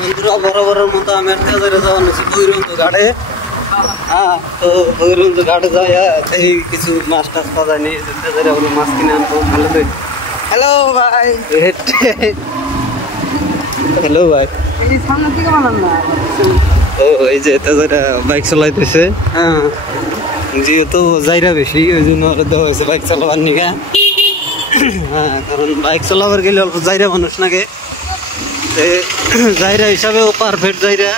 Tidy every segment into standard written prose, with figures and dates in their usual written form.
বন্ধুরা বরাবরের মতো আমি তেজারে যাওয়া নিচ্ছি ভৈরন্ত ঘাটে। হ্যাঁ, তো ভৈরন্ত ঘাটে যাই এই কিছু মাছ টাছ পাওয়া যায়নি, তেজারে হলো মাছ কিনে আনবো। ভালো তো? হ্যালো ভাই। হ্যালো ভাই। ও এই যে তেজারা বাইক চালাইতেছে। হ্যাঁ, যেহেতু যাইরা বেশি ওই জন্য দেওয়া হয়েছে বাইক চালাবার নিকা। হ্যাঁ, কারণ বাইক চালাবার গেলে অল্প যাইরা মানুষ নাকি যাইরা হিসাবে ও পারফেক্ট যাইরা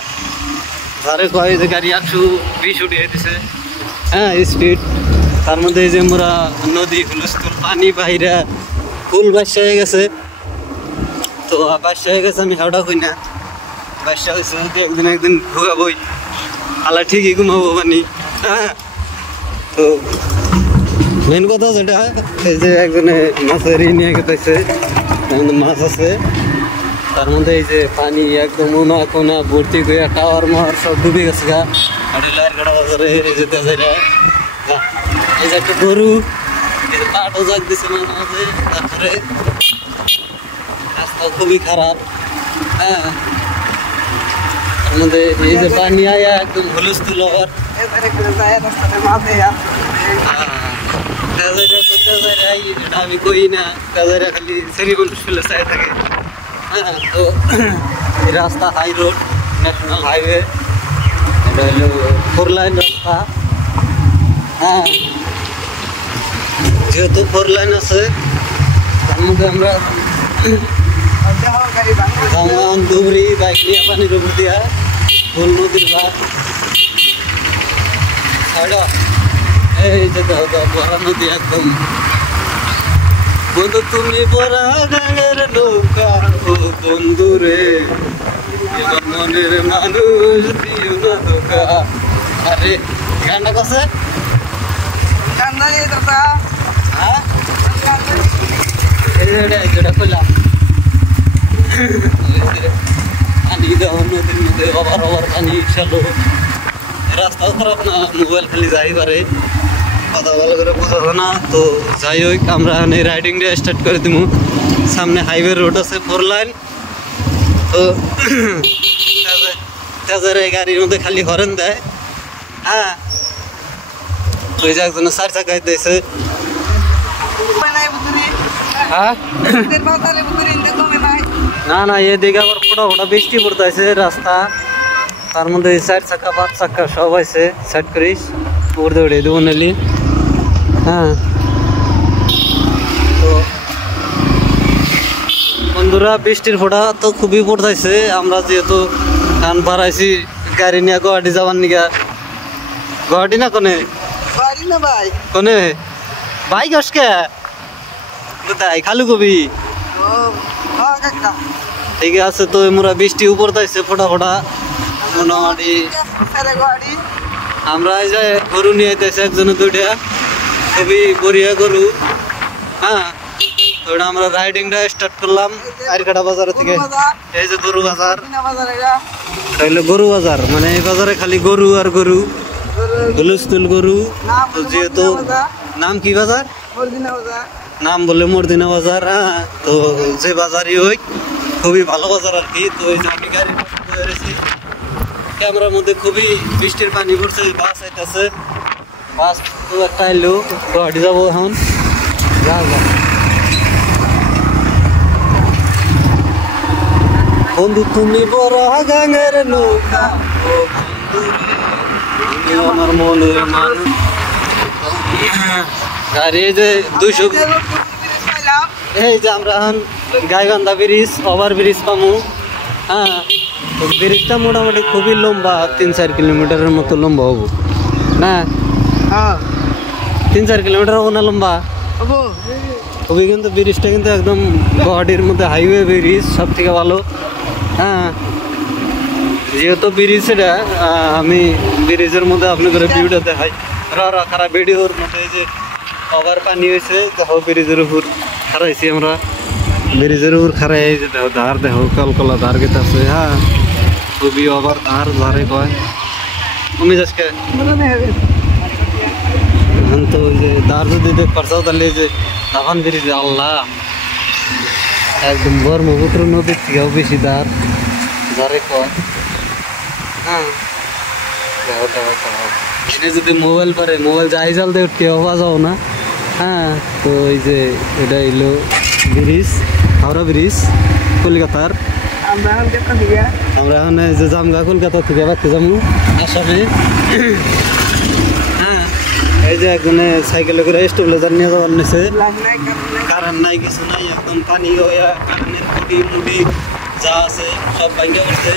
ধারে কয় যে গাড়ি 120 উঠিয়ে দিছে। হ্যাঁ, স্পিড। তার মধ্যে এই যে মোরা নদী হুলস্থুল পানি বাইরা ফুল বাসা হয়ে গেছে। তো বাসা হয়ে গেছে আমি হাওড়া কই না, বাসা হয়েছে একদিন ঘুমাবই, আল্লাহ ঠিকই ঘুমাবো পানি। হ্যাঁ, তো মেন কথা যেটা এই যে একজনে মাছের নিয়ে গেছে, মাছ আছে তার মধ্যে এই যে পানি একদম উনা কোনা ভর্তি করে টাওয়ার মাওয়ার সব ডুবে গেছে গা। আর লাইট গাড়া বাজারে এই যে তেজাইরা এই যে একটা গরু, এই যে পাটও জাগ দিছে মাঝে মাঝে। তারপরে রাস্তা খুবই খারাপ। হ্যাঁ, তার মধ্যে এই যে পানি আয়া একদম হুলস্থুল হওয়ার। আমি কই না তেজাইরা খালি সেরি মানুষ ফেলে চাই থাকে। হ্যাঁ, তো রাস্তা হাই রোড, ন্যাশনাল হাইওয়ে, এটা হলো 4 লাইন রাস্তা। হ্যাঁ, যেহেতু 4 লাইন আছে তার মধ্যে আমরা ধুবড়ি বাইক নিয়ে পানির উপর দিয়া ফুল নদীর ঘাট এই যে বড় নদী একদম। বন্ধু তুমি বড়া গাঙের নৌকা, ও বন্ধু রে এবার মনের মানুষ দিও না ধোকা। আরে গানটা কাছে হ্যাঁ যেটা কইলাম পানি দেওয়া নদীর মধ্যে আবার পানি চালো। রাস্তাও খারাপ না, মোবাইল খালি যাই পারে, কথা ভালো করে বোঝা যায় না। তো যাই হোক, আমরা এই রাইডিংটা স্টার্ট করে দিব। সামনে হাইওয়ে রোড আছে 4 লাইন। তো তেজারে গাড়ির মধ্যে খালি হরেন দেয়। হ্যাঁ, ওই যে একজন 4 চাকায় দিয়েছে। হ্যাঁ, না না, এদিকে আবার ফোটা ফোটা বৃষ্টি পড়তেছে রাস্তা। তার মধ্যে 4 চাকা 5 চাকা সব আছে সাইড করিস উড়ে উড়ে দেবো নালি। হ্যাঁ, তো বন্ধুরা বৃষ্টির ফোঁটা তো খুবই পড়তেছে। আমরা যেহেতু ধান বাড়াইছি গাড়ি নিয়ে গুয়াহাটি যাবার নিকা। গুয়াহাটি না কোনে কোনে বাইক আসকে কোথায় খালু কবি? ঠিক আছে, তো মোরা বৃষ্টি পড়তেছে ফোটা ফোটা মোটামুটি। আমরা এই যে গরু নিয়ে আইতেছে একজনে 2টা, খুবই বড়িয়া গরু। হ্যাঁ, তো আমরা রাইডিংটা স্টার্ট করলাম আরকাটা বাজার থেকে। এই যে গরু বাজার, হইলো গরু বাজার, মানে এই বাজারে খালি গরু আর গরু, হুলস্থুল গরু। তো যেহেতু নাম কি বাজার, নাম বলে মর্দিনা বাজার। হ্যাঁ, তো যে বাজারই হোক খুবই ভালো বাজার আর কি। তো এই যে আমি গাড়ি ক্যামেরার মধ্যে খুবই বৃষ্টির পানি পড়ছে, বাস আইতেছে। বাস তো একটা এলো, গুয়াহাটি যাবো এখন। বন্ধু তুমি বড় গাঙের নৌকা, ও বন্ধু আমার মনের মানুষ। গাড়ি যে 200, এই যে আমরা এখন গাইবান্ধা ব্রিজ, ওভার ব্রিজ পামু। হ্যাঁ, তো ব্রিজটা মোটামুটি খুবই লম্বা, 3-4 কিলোমিটারের মতো লম্বা হবো না? হ্যাঁ, 3-4 কিলোমিটার হবো না লম্বা খুবই। কিন্তু ব্রিজটা কিন্তু একদম গুয়াহাটির মধ্যে হাইওয়ে ব্রিজ, সব থেকে ভালো। হ্যাঁ, যেহেতু ব্রিজ এটা, আমি ব্রিজের মধ্যে আপনাদের ভিডিওটা দেখাই। খারাপ ভিডিওর মধ্যে যে ওভার পানি হয়েছে, দেখো ব্রিজের উপর খারাইছি আমরা। ব্রিজের উপর খারাই যে ধার দেখো, কলকলা ধার গেতে আছে। হ্যাঁ, খুবই ওভার ধার ধারে কয় কমে যাচ্ছে। এখন তো ওই যে ধার যদি দেখ পারছো তাহলে যে দাফান ব্রিজ, আল্লাহ একদম ব্রহ্মপুত্র নদীর থেকেও বেশি ধার ধারে কয়। হ্যাঁ এনে যদি মোবাইল পারে মোবাইল যাই জাল দিয়ে উঠতে হওয়া যাও না। হ্যাঁ তো এই যে এটা এলো ব্রিজ, হাওড়া ব্রিজ কলকাতার। আমরা এখন এই যে জামগা কলকাতা থেকে বাড়তে যাবো আসামে। হ্যাঁ এই যে একজনে সাইকেলে করে স্টেবিলাইজার নিয়ে যাওয়ার নিচে, কারেন্ট নাই কিছু নাই, একদম পানি হইয়া কারেন্টের খুঁটি মুটি যা আছে সব ভাঙ্গা পড়ছে।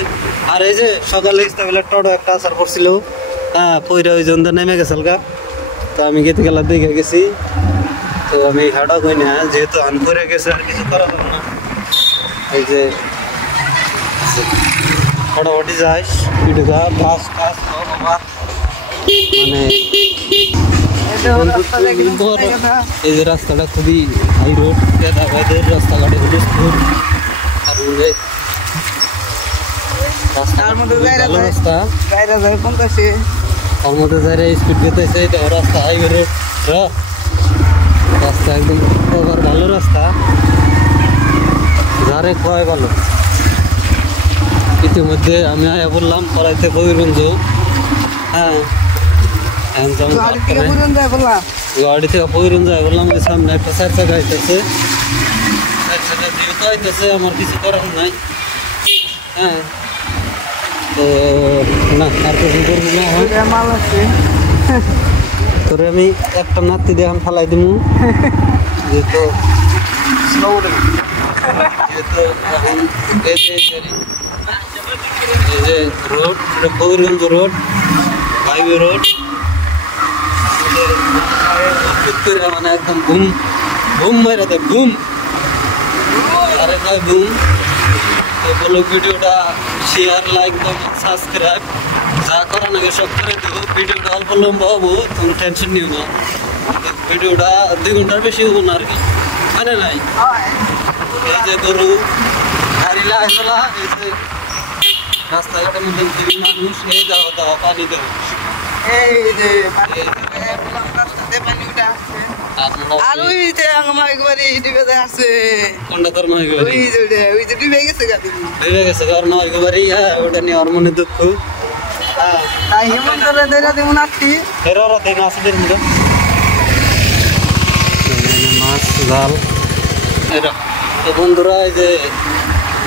আর এই যে সকালে স্টেবিলার টোটো একটা আসার করছিল, হ্যাঁ পয়রা ওই জন্য নেমে গেছে গা। তো আমি গেতে গেলা দেখে গেছি, তো আমি হাঁটা কই না যেহেতু আন করে গেছে আর কিছু করা যাবে না। এই যে ফটাফটি যাইস ভিডিওটা বাস টাস বাবা মানে এই যে রাস্তাটা খুবই হাই রোড, রাস্তাঘাটে রাস্তা ওর মধ্যে যাই স্পিড যেতেছে, রাস্তা হাইওয়ে রোড, রাস্তা একদম ভালো রাস্তা, যারে খোয়াই ভালো। ইতিমধ্যে আমি আয়া বললাম পড়াইতে কবিরগঞ্জ। হ্যাঁ গাড়ি থেকে কবিরগঞ্জ বললাম যে সামনে একটা 4 চাকা আইতেছে, 4 চাকা যেহেতু আইতেছে আমার কিছু করার নাই। হ্যাঁ তো না আর কিছু করবো না। তোরে আমি একটা নাতি দিয়ে এখন ফালাই দিব, যেহেতু এখন এই যে রোড কবিরগঞ্জ রোড হাইওয়ে রোড মানে একদম ঘুম ঘুম মেরে দেয়, ঘুম আরে নয় ঘুম। তো বলো ভিডিওটা শেয়ার লাইক কমেন্ট সাবস্ক্রাইব যা করার আগে সব করে দেবো। ভিডিওটা অল্প লম্বা হবো, তুমি টেনশন নিও না। ভিডিওটা 2 ঘন্টার বেশি হবো না আর কি, মানে নাই। এই যে গরু গাড়ি লাগলা, এই যে রাস্তাঘাটের মধ্যে মানুষ, এই যাওয়া দাওয়া পানি দেবো, এই যে আর ওই যে আমার একবারে ডিবে আছে কোনটা তোর নয় গো, ওই যে ডিবে গেছে কার নয় একবারে। হ্যাঁ ওটা নিয়ে আর মনে দুঃখ। হ্যাঁ তাই হেমন্তরে দেরা দেব নাতি এরারা দেই মাছ দেন মুদা মাছ জাল এরা। তো বন্ধুরা এই যে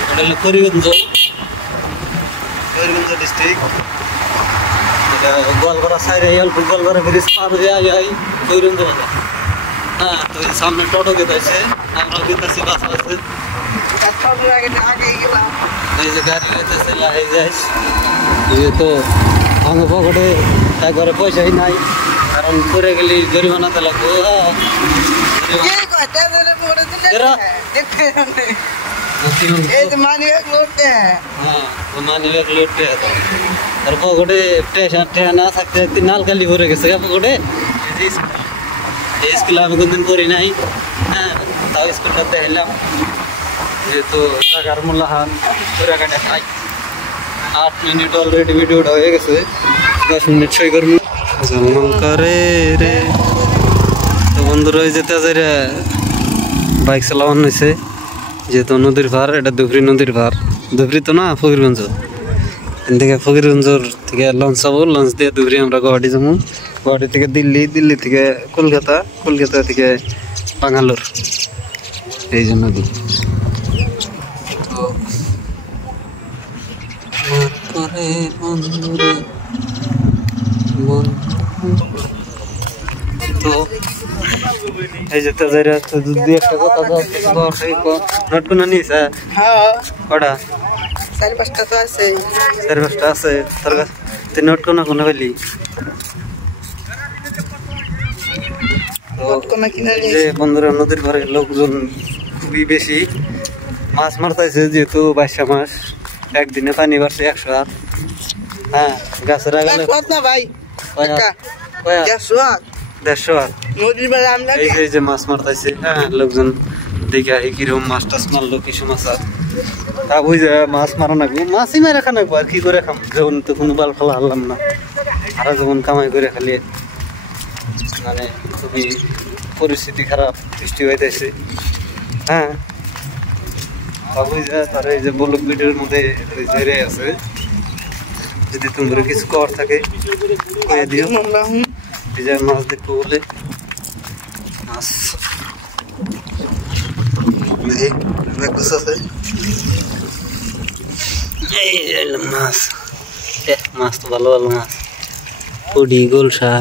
এটা হলো করিগঞ্জ ডিস্ট্রিক্ট, এটা গোয়ালপাড়া সাইডে গোয়ালপাড়া ব্রিজ পার হয়ে আই করিগঞ্জ বাজার। হ্যাঁ তো সামনে টোটো গেতেছে, আমরা গেতেছি বাস আছে, এই যে গাড়ি গেতেছে লাই যাইস। যেহেতু আমার পকেটে একবারে পয়সাই নাই, কারণ করে গেলে জরিমানাতে লাগবো। মানি ব্যাগ লোডতে আর পকেটে না থাকতে থাকতে নালকালি ভরে গেছে পকেটে। এই স্কুলে আমি কোনদিন করি নাই। হ্যাঁ তাও স্কুলটাতে এলাম, যেহেতু টাকার মূল্যায়ন করে কাটে খাই। 8 মিনিট অলরেডি ভিডিওটা হয়ে গেছে, 10 মিনিট সই করবো রে। তো বন্ধুরা ওই যেতে যাই বাইক চালানো হয়েছে, যেহেতু নদীর পার, এটা ধুবরী নদীর পার, ধুবরী তো না ফকিরগঞ্জ। এখান থেকে ফকিরগঞ্জর থেকে লঞ্চ যাবো, লঞ্চ দিয়ে ধুবরী আমরা গুয়াহাটি যাবো, গুয়াহাটি থেকে দিল্লি, দিল্লি থেকে কলকাতা, কলকাতা থেকে বাঙ্গালোর, এই জন্য তো এই যে তাজারে তো দুই একটা কথা নোট কোন নিস? হ্যাঁ কটা 4-5টা তো আছে, 4-5টা আছে তোর কাছে। তুই নোট কোন কোন বলি যে বন্ধুরা নদীর পাড়ে লোকজন খুবই বেশি, মাছ মারতেছে, যেহেতু 22 মাস, একদিনে পানি বাড়ছে 108। হ্যাঁ গাছের আগালে ভাই 150 এই যে মাছ মারতেছে। হ্যাঁ লোকজন দেখে আহি কিরকম মাছ টাছ মারলো, কিছু মাছ আর তা বুঝে মাছ মারা নাকবো, মাছই মেরে খা নাকবো আর কি করে খাম, যেমন তো কোনো বাল ফালা হারলাম না। আরো যেমন কামাই করে খালি মানে খুবই পরিস্থিতি খারাপ সৃষ্টি হইতেছে। হ্যাঁ বাবু যা তারা এই যে ব্লগ ভিডিওর মধ্যে ঝেড়ে আছে, যদি তোমরা কিছু কর থাকে কয়ে দিও। এই যে মাছ দেখবো বলে মাছ আছে, এই মাছ, মাছ তো ভালো ভালো মাছ, পুডি গোলসা।